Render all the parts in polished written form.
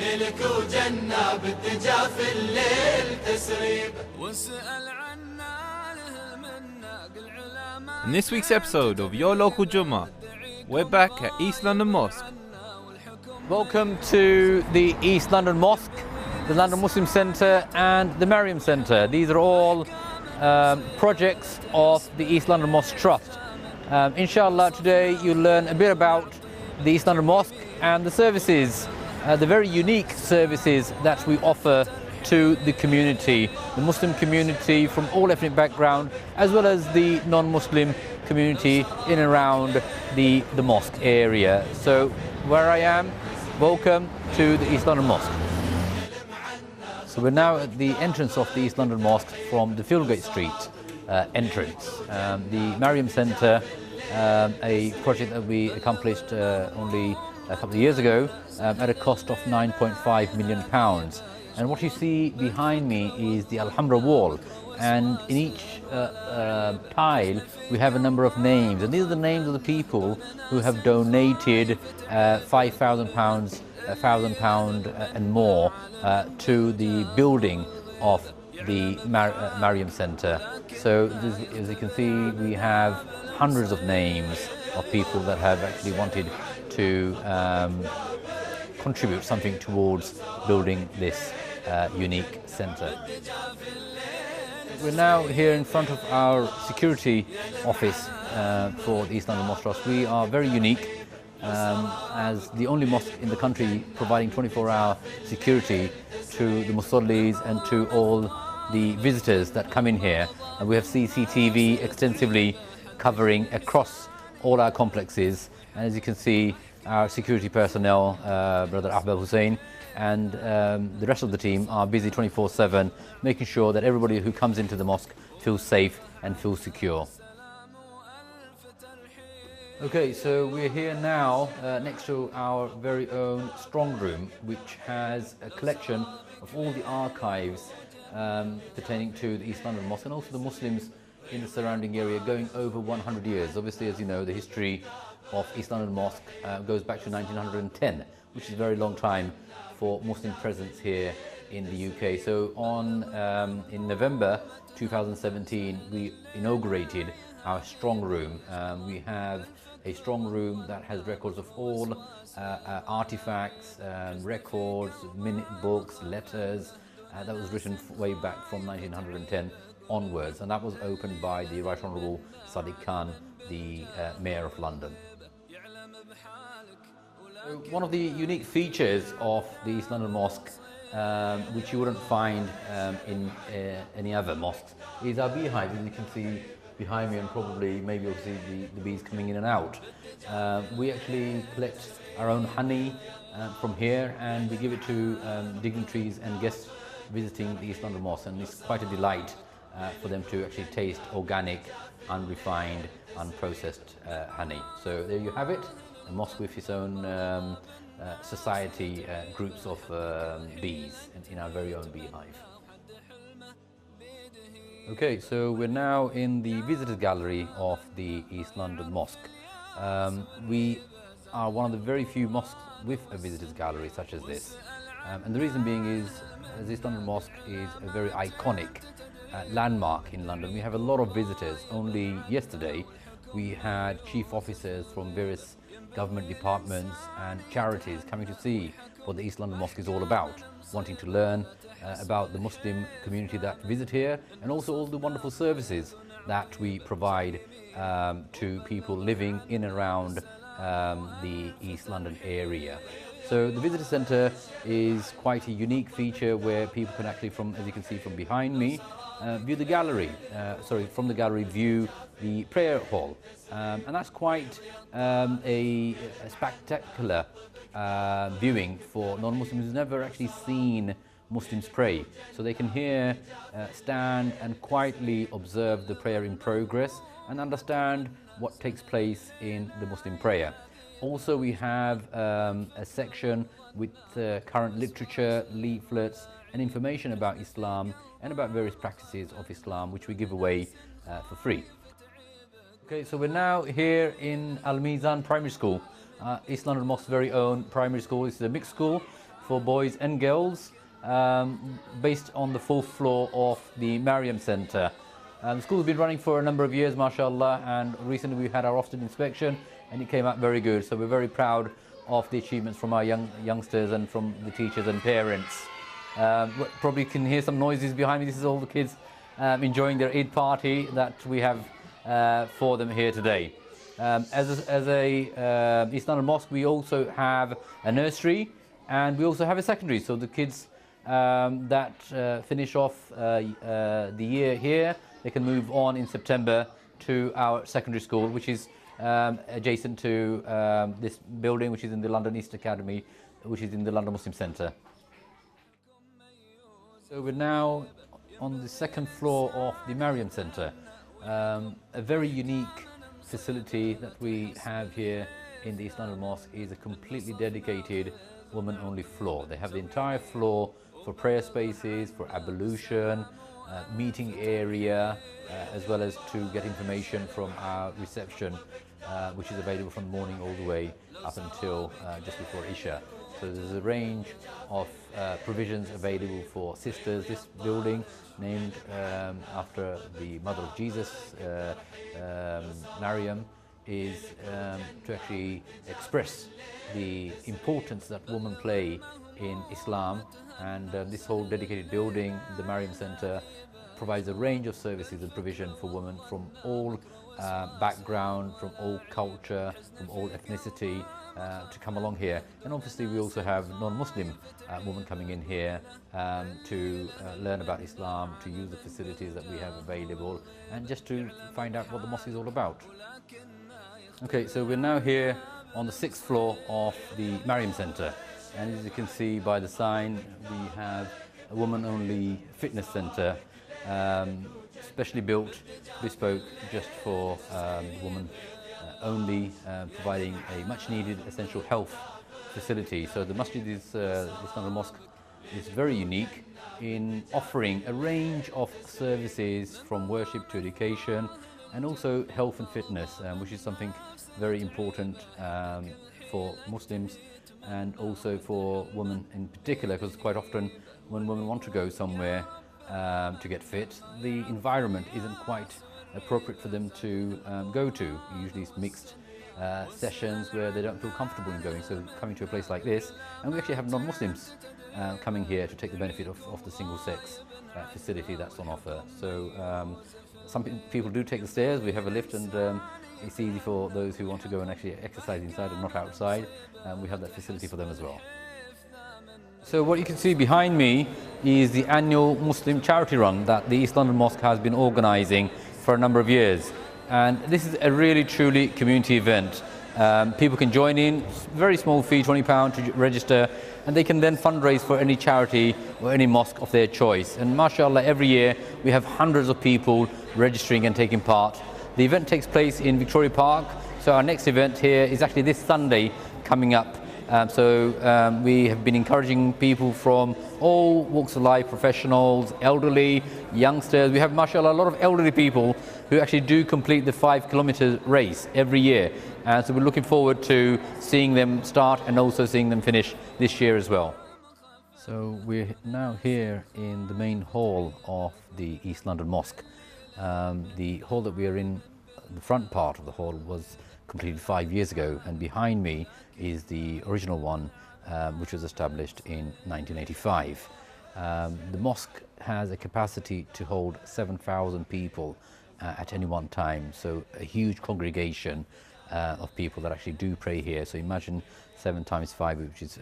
ليلك وجنة بالدجا في الليل تسريب واسأل عنا له منا قل علماء. In this week's episode of Your Local Jumu'ah, we're back at East London Mosque. Welcome to the East London Mosque, the London Muslim Centre and the Mariam Centre. These are all projects of the East London Mosque Trust. Inshallah, today you'll learn a bit about the East London Mosque and the services, the very unique services that we offer to the community, the Muslim community from all ethnic background, as well as the non-Muslim community in and around the mosque area. So where I am, welcome to the East London Mosque. So we're now at the entrance of the East London Mosque from the Fieldgate Street entrance. The Mariam Centre, a project that we accomplished only a couple of years ago at a cost of £9.5 million. And what you see behind me is the Alhambra wall. And in each tile we have a number of names, and these are the names of the people who have donated £5,000, £1,000 and more to the building of the Mariam Centre. So as you can see, we have hundreds of names of people that have actually wanted to contribute something towards building this unique centre. We're now here in front of our security office for the East London Mosque Trust. We are very unique as the only mosque in the country providing 24-hour security to the musallis and to all the visitors that come in here. And we have CCTV extensively covering across all our complexes. And as you can see, our security personnel, Brother Nozzmul Hussain, and the rest of the team are busy 24/7, making sure that everybody who comes into the mosque feels safe and feels secure. Okay, so we're here now next to our very own strong room, which has a collection of all the archives pertaining to the East London Mosque and also the Muslims in the surrounding area going over 100 years. Obviously, as you know, the history of East London Mosque goes back to 1910, which is a very long time for Muslim presence here in the UK. So in November 2017, we inaugurated our strong room. We have a strong room that has records of all artifacts, records, minute books, letters that was written way back from 1910 onwards, and that was opened by the Right Honourable Sadiq Khan, the Mayor of London. One of the unique features of the East London Mosque, which you wouldn't find in any other mosques, is our beehive. As you can see behind me, and probably maybe you'll see the bees coming in and out. We actually collect our own honey from here, and we give it to dignitaries and guests visiting the East London Mosque, and it's quite a delight for them to actually taste organic, unrefined, unprocessed honey. So there you have it. A mosque with its own society, groups of bees in our very own beehive. Okay, so we're now in the visitors gallery of the East London Mosque. We are one of the very few mosques with a visitors gallery such as this. And the reason being is, as East London Mosque is a very iconic landmark in London, we have a lot of visitors. Only yesterday we had chief officers from various government departments and charities coming to see what the East London Mosque is all about, wanting to learn about the Muslim community that visit here, and also all the wonderful services that we provide to people living in and around the East London area. So the visitor centre is quite a unique feature where people can actually, as you can see from behind me, view the gallery, from the gallery view the prayer hall. And that's quite a spectacular viewing for non-Muslims who've never actually seen Muslims pray. So they can here stand and quietly observe the prayer in progress and understand what takes place in the Muslim prayer. Also, we have a section with current literature, leaflets and information about Islam and about various practices of Islam, which we give away for free. Okay, so we're now here in Al Mizan Primary School, East London Mosque's very own primary school. This is a mixed school for boys and girls, based on the 4th floor of the Mariam Centre. The school's been running for a number of years, mashallah, and recently we had our Ofsted inspection and it came out very good. So we're very proud of the achievements from our youngsters and from the teachers and parents. Probably can hear some noises behind me. This is all the kids enjoying their Eid party that we have for them here today. As a East London Mosque, we also have a nursery and we also have a secondary. So the kids that finish off the year here, they can move on in September to our secondary school, which is adjacent to this building, which is in the London East Academy, which is in the London Muslim Centre. So we're now on the 2nd floor of the Mariam Centre, a very unique facility that we have here in the East London Mosque is a completely dedicated woman-only floor. They have the entire floor for prayer spaces, for ablution, meeting area, as well as to get information from our reception, which is available from morning all the way up until just before Isha. So there's a range of provisions available for sisters. This building, named after the mother of Jesus, Maryam, is to actually express the importance that women play in Islam, and this whole dedicated building, the Mariam Centre, provides a range of services and provision for women from all background, from all culture, from all ethnicity, to come along here. And obviously we also have non-Muslim women coming in here to learn about Islam, to use the facilities that we have available, and just to find out what the mosque is all about. Okay, so we're now here on the 6th floor of the Mariam Centre, and as you can see by the sign, we have a woman-only fitness centre, specially built, bespoke, just for women only, providing a much-needed essential health facility. So the masjid is, East London Mosque, is very unique in offering a range of services from worship to education, and also health and fitness, which is something very important for Muslims and also for women in particular, because quite often when women want to go somewhere to get fit, the environment isn't quite appropriate for them to go to. Usually it's mixed sessions where they don't feel comfortable in going, so coming to a place like this, and we actually have non-Muslims coming here to take the benefit of the single-sex facility that's on offer. So some people do take the stairs. We have a lift, and it's easy for those who want to go and actually exercise inside and not outside. We have that facility for them as well. So what you can see behind me is the annual Muslim charity run that the East London Mosque has been organising for a number of years. And this is a really truly community event. People can join in, very small fee, £20 to register, and they can then fundraise for any charity or any mosque of their choice. And mashallah, every year we have hundreds of people registering and taking part. The event takes place in Victoria Park, so our next event here is actually this Sunday coming up. We have been encouraging people from all walks of life, professionals, elderly, youngsters. We have, mashallah, a lot of elderly people who actually do complete the 5-kilometre race every year. So we're looking forward to seeing them start and also seeing them finish this year as well. So we're now here in the main hall of the East London Mosque. The hall that we are in, the front part of the hall, was completed 5 years ago, and behind me is the original one, which was established in 1985. The mosque has a capacity to hold 7,000 people at any one time, so a huge congregation of people that actually do pray here. So imagine 7 times 5, which is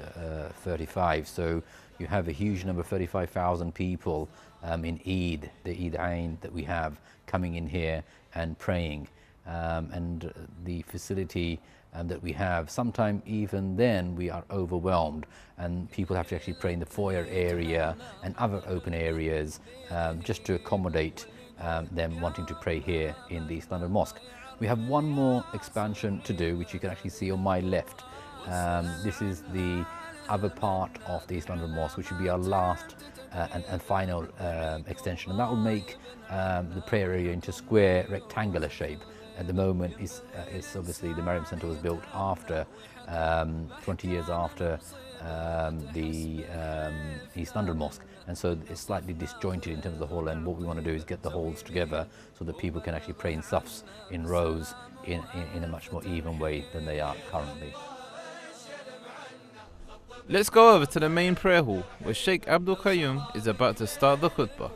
35. So you have a huge number, 35,000 people in Eid, the Eid Ain that we have, coming in here and praying. And the facility that we have, sometimes even then we are overwhelmed, and people have to actually pray in the foyer area and other open areas just to accommodate them wanting to pray here in the East London Mosque. We have one more expansion to do, which you can actually see on my left. This is the other part of the East London Mosque, which will be our last and final extension, and that will make the prayer area into square rectangular shape. At the moment, it's obviously the Mariam Centre was built after 20 years after the East London Mosque, and so it's slightly disjointed in terms of the hall, and what we want to do is get the halls together so that people can actually pray in safs, in rows, in a much more even way than they are currently. Let's go over to the main prayer hall where Sheikh Abdul Qayyum is about to start the khutbah.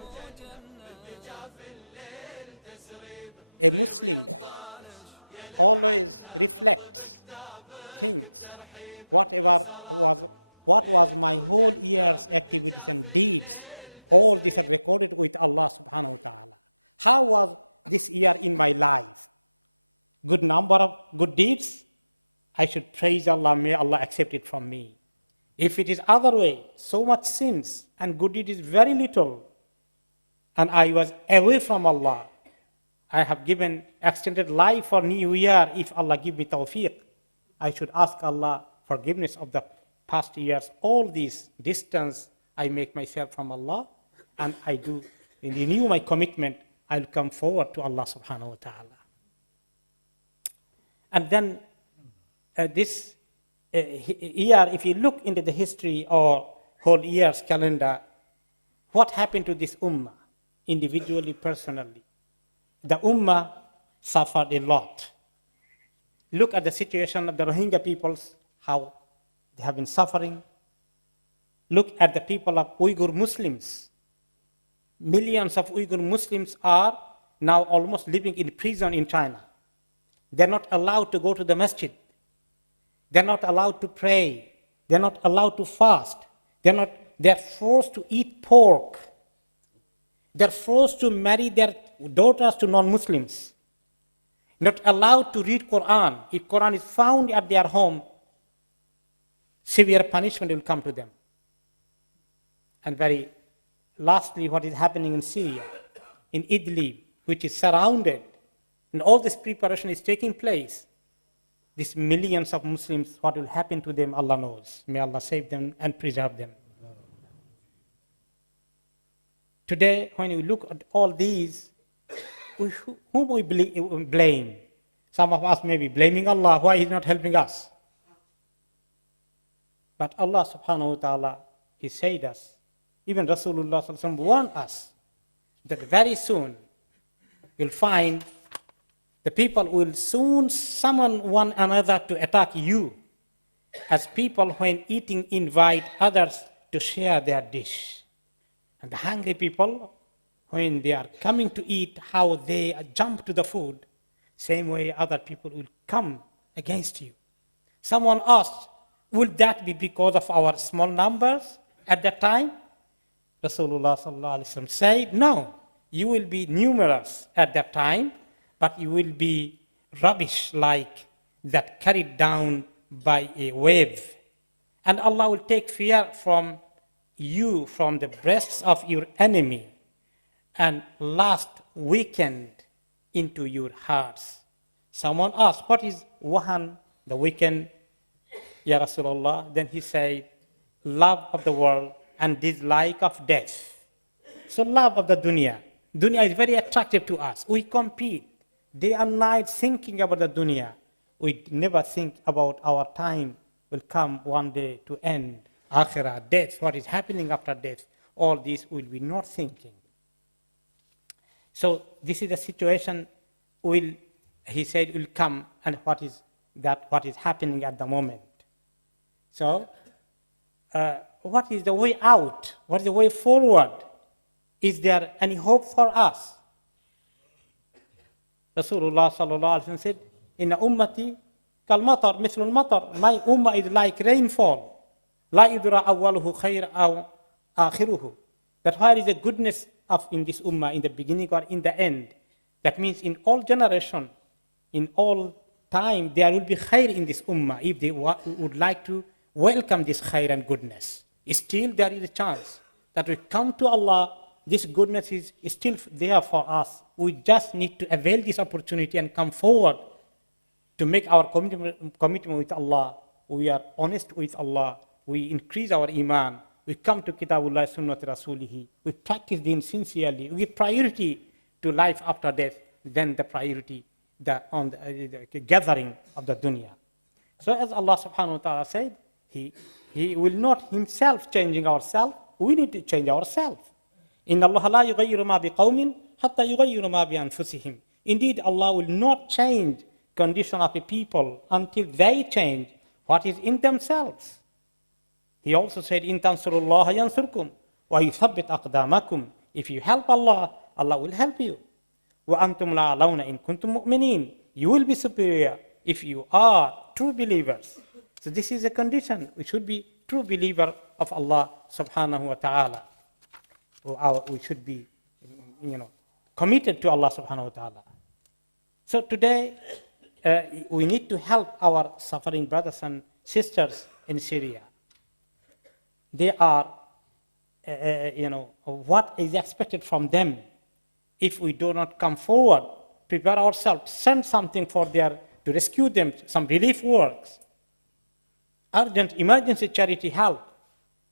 A Muslim always reflects, thinks, what was my whole year's activities and deeds, all these are recorded with Allah subhanahu wa ta'ala. How was this year in my life? Good number of good deeds? I should praise Allah, may Allah accept it from me. If it is other way, so much sins and good deed is very little, and I was away from Allah, I have given extended life for New Year. If Allah give me tawfiq, I should ask Allah forgiveness of the past years. All this distance I make myself from Allah, and I do renew my commitment. I'll come forward to Allah subhanahu wa ta'ala. And then this year, if you look into the history or whole year's calendar, what happened to this ummah, individually, personally? The ummah suffered a lot. Look at the situation of the Rohingya peoples, how they have been suffering. Look at the people of Uyghur Muslims. Millions of Uyghur Muslims are now almost living in prison in China. They're not allowed to go to the masjid. They're not allowed to pray. They're not allowed to fast. They're forced to eat pork. They're forced to marry their daughters to non-Muslims. Not allowed to read Quran. If Quran is found at their home, severe punishment will come to them. And very lastly, what is happening in Syria, in Idlib, which is surrounded, and all this preparation is taking place. These millions of Muslims, what will happen to them, Allah knows. May Allah save them and preserve them. Today, when we look at all these, whom we blame? Some of us may be blaming Allah, why He's not helping us. But Allah subhanahu wa ta'ala, He said us, even Rasulullah sallallahu alaihi wasallam warned us that very soon you'll find the people will soon summon one another to attack you, as people when eating invite others to share their dish. And the hungry people, when they are coming to eat, how they jump to the food, same way other people will come against you. Someone asked, will that be because of our small numbers at that time? Rasulullah sallallahu alaihi wasallam said, no, you will be numerous at that time, but you will be rubbish like that carried down by a wave. And Allah will take fear from you, from the breasts of your enemy, and last weekend into your hearts. Someone asked, what is wahan, the weekend, Ya Rasulullah? Then he said, love of the world and dislike of death. So love of the dunya. Dunya is very attractive to us. We compete day and night thinking about the dunya. We never think about our time will come one day to end. Akhirah, death, what is happening after death. All this will be not thinking. So this is the situation he said will come, and what is happening at the moment. So what is the way out? What is the way forward? Is there any hope for us? Rasulullah sallallahu alaihi wasallam said, "Inna ummati kal matar, mithl al matar." My ummah is like rainfall. La yudra awwaluhu khair aw akhiruhu. That where is the goodness of in this ummah, in the beginning or in the end? That means in all generation, in all time, there will be khair in this ummah if they would like to welcome this khair and goodness. Still there is a chance that we come to Allah. This goodness is still there for us. We just need to avail this opportunity and come forward to make our commitment with Allah. We are honest with Allah. We increase our iman. We come to Kitabullah Sunnat Rasulihi. We practice deen sincerely. We give priority to life after death, then the priority on the gathering of the dunya. So as Allah subhanahu wa ta'ala said, He will not Himself changing ourselves. We need to change ourselves. إِنَّ اللَّهَ لَا يُغَيِّرُ مَا بِقَوْمٍ حَتَّى يُغَيِّرُ مَا بِأَنفُسِهِمْ. Indeed, Allah will not change condition of a people until they change what is in themselves. He also said, إِن تَنْصُرُوا اللَّهَ يَنْصُرْكُمْ وَيُثَبِّتْ أَقْدَامَكُمْ. If you help Allah, Allah will help you. وَأَنْتُمْ لَا عَلَوْنَ إِن كُنْتُمْ مُؤْمِنِينَ. You will be superior if you are true believers. So this is a condition. We should be true believer of Allah subhanahu wa ta'ala. We should be, committed to Allah subhanahu wa ta'ala. So today, we need to help our suffering brothers and sisters in Syria. They are, what is expected from them. If we do not come forward, prepare ourselves, send something to rescue them, some relief works, urgent emergency charity help,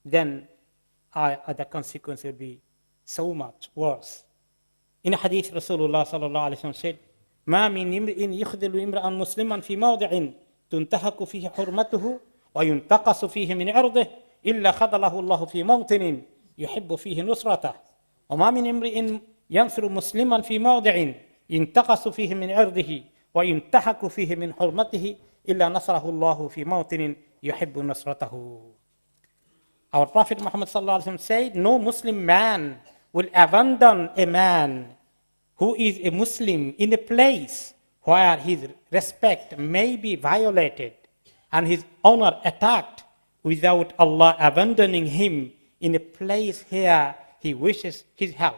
then the consequence will be so much worse. In a hadith, Rasulullah sallallahu alaihi wasallam said, ما من امرئ يخذل امرأ مسلما في موضع تنتهك فيه حرمته وينتقص فيه من عرضه إلا خذله الله في موطن يحب فيه نصرته وما من امرئ ينصر مسلما في موضع ينتقص فيه من عرضه وينتهك فيه من حرمته إلا نصره الله في موطن يحب نصرته. Our Prophet Muhammad sallallahu alaihi wasallam said, no Muslim man will abandon a man who is a Muslim in a place where his respect may be violated and his honor attacked without Allah abandoning him in a place where he wishes his help.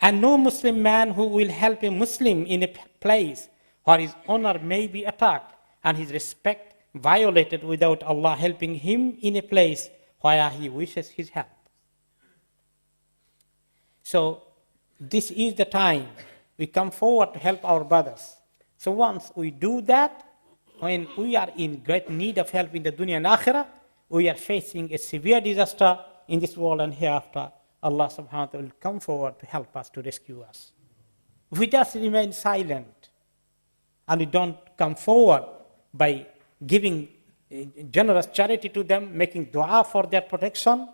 And no Muslim man who will help a Muslim in a place where his honor may be attacked and his respect violated without Allah helping him in a place where he wishes his help. So this is the time we come forward to help our brothers. So once we do that, when we are in great need of help in the dunya and akhirah, we are facing a severe disaster in this world and hereafter, Allah subhanahu wa ta'ala will come forward to help us, to rescue us. If we just remain silent and we don't come forward by giving generous charity to them, making dua for their protection,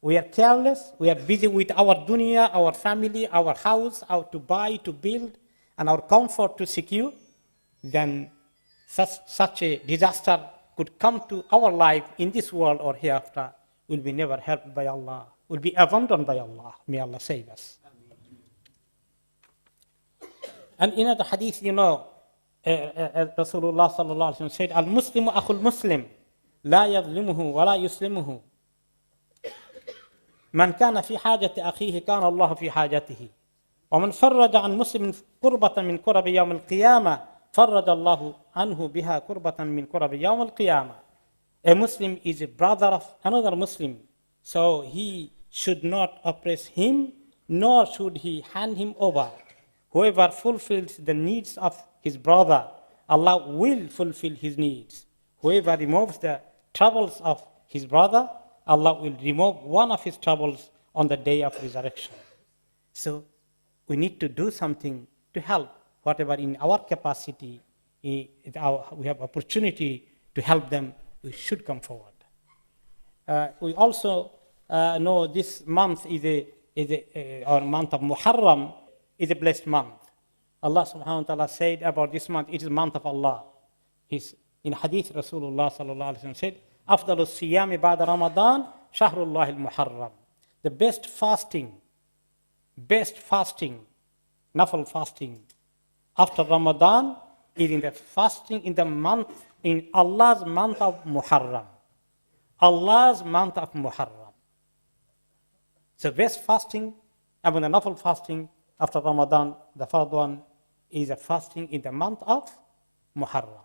we are careless, we are busy with our dunya, our family, our house, how to buy, to build, and our comfort to secure, then such a disaster could come to our life in this world or hereafter, will be never helped by Allah, will be abandoned by Allah. May Allah save us. And in the hadith, Rasulullah sallallahu alaihi wasallam said, "Al-Muslimu akhul Muslim, la yadhlimuhu wa la yuslimuhu. Man kana fi hajati akhihi kana Allah fi hajatihi. Wa man farraja an muslimin kurbatan min kurabi yawm al-qiyamah, farraja Allah anhu biha kurbatan min kurabi yawm al-qiyamah." A Muslim is a brother of another Muslim, so he should not oppress him, nor should he hand him over. Whoever fulfills the needs of his brother, Allah will fulfill his needs. Whoever removes the troubles of his brother, Allah will remove one of his troubles on the day of resurrection. So we need to do something to help. Whatever in our capacity, we have opportunity to help them, we should come forward. We also know this month our month of Muharram is a blessed month. Allah subhanahu wa ta'ala said about this month, it is the month of Allah. In hadith, Rasulullah sallallahu alaihi wasallam said, "Afdalu siyami ba'da Ramadan, shahrullah al-Muharram." The best fasting, nafal fasting, after Ramadan is in the fasting in Allah's month of Muharram. Allah's month of Muharram. So best fasting, among the nafal fasting after Ramadan, the third one is a fasting in the month of Muharram.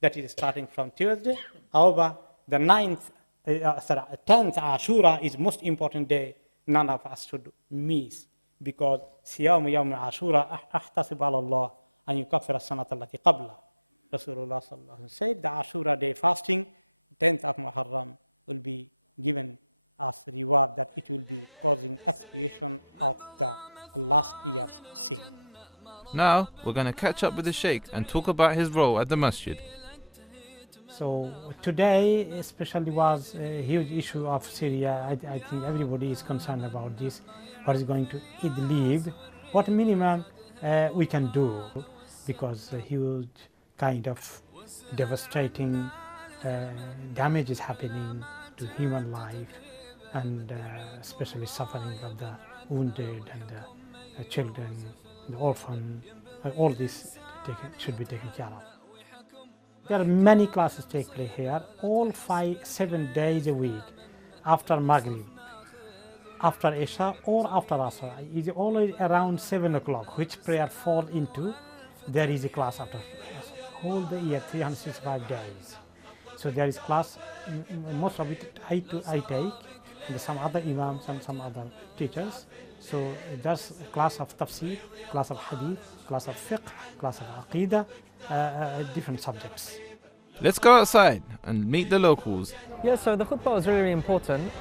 That is starting from Tuesday. However, the 10th Ashura is most important day. None of us should miss, because صيام يوم عاشوراء أحتسب على الله أن يكفر السنة التي قبله. Rasulullah sallallahu alaihi wasallam said the Ashura day fasting, 10th of Muharram, will be given us reward that it will be causing expiation of the last year's sin. Now, we're going to catch up with the Sheikh and talk about his role at the masjid. So today especially was a huge issue of Syria. I think everybody is concerned about this. What is going to Idlib? What minimum we can do, because a huge kind of devastating damage is happening to human life, and especially suffering of the wounded and the children, the orphan. All this should be taken care of. There are many classes take place here, all 7 days a week, after Maghrib, after Isha or after Asr. It's always around 7 o'clock, which prayer fall into. There is a class after whole the year, 365 days. So there is class, most of it I take, and some other imams and some other teachers. So there's a class of tafsir, class of hadith, class of fiqh, class of aqidah, different subjects. Let's go outside and meet the locals. Yeah, so the khutbah was really, really important.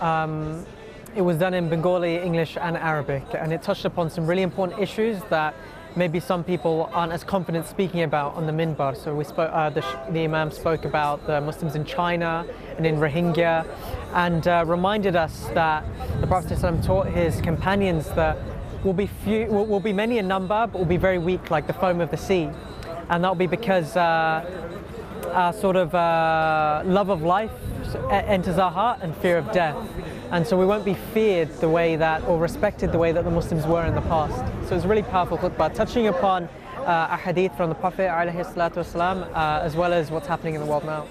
It was done in Bengali, English and Arabic, and it touched upon some really important issues that maybe some people aren't as confident speaking about on the minbar. So we spoke, the Imam spoke about the Muslims in China and in Rohingya, and reminded us that the Prophet ﷺ taught his companions that will be many in number, but will be very weak like the foam of the sea. And that will be because our sort of love of life enters our heart and fear of death. And so we won't be feared the way that, or respected the way that the Muslims were in the past. So it's a really powerful khutbah, touching upon a hadith from the Prophet ﷺ, as well as what's happening in the world now.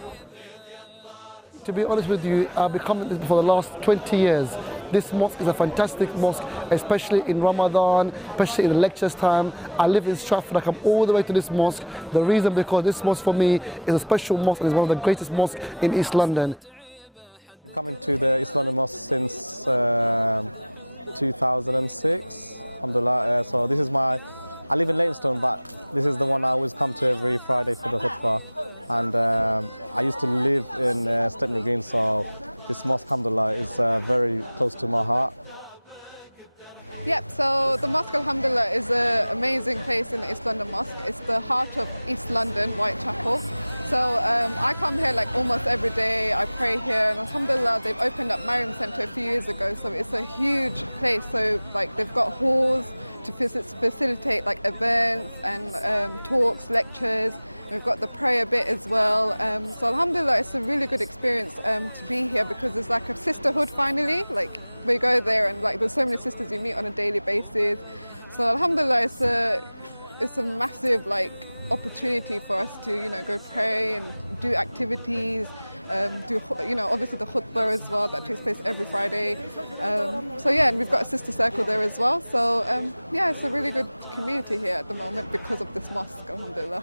To be honest with you, I've been coming to this for the last 20 years. This mosque is a fantastic mosque, especially in Ramadan, especially in the lectures time. I live in Stratford, I come all the way to this mosque. The reason because this mosque for me is a special mosque and is one of the greatest mosques in East London. Coming to the East London Mosque since 2006, alhamdulillah. So this is I live in Leytonstone, but this is the one I always come to every Friday for the khutbah. And I used to live in Stepney Green, so this mosque, alhamdulillah, is very close to my heart. Yep, so the mosque, alhamdulillah, is an amazing place in the East London Mosque. It's the heart of East London, Whitechapel. So I come here like almost every day, I pray here, and alhamdulillah they've opened up Mariam Centre a few years ago, so it's a huge place. So like they've got halls to facilitate like events and talks, lectures. We've got the prayer bit as well. So alhamdulillah it's a really good experience to be here, because it's like a sisterhood finally. Like we go there and like there's so many sisters you meet on a daily basis. So alhamdulillah it's a massive like opportunity for us to go pray and do activities, do obviously the khutbah as well that takes place every Friday. So yeah, and we've got a sister circle there as well. So yeah, it's a really good community here at the moment because of this mosque, alhamdulillah.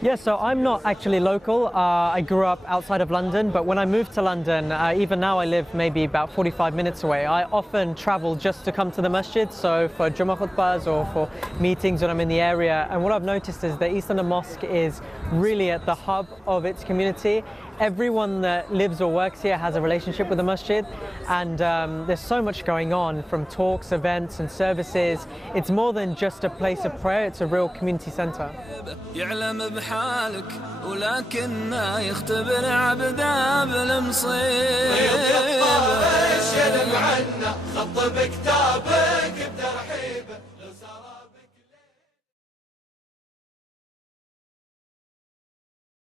Yeah, so I'm not actually local. I grew up outside of London, but when I moved to London, even now I live maybe about 45 minutes away. I often travel just to come to the masjid, so for Jumu'ah khutbahs or for meetings when I'm in the area. And what I've noticed is that East London Mosque is really at the hub of its community. Everyone that lives or works here has a relationship with the masjid, and there's so much going on, from talks, events and services. It's more than just a place of prayer, it's a real community centre. يعلم بحالك ولكن ما يختبر عبده بالمصير بيض يطالع يلم عنا خط بكتابك بترحيبه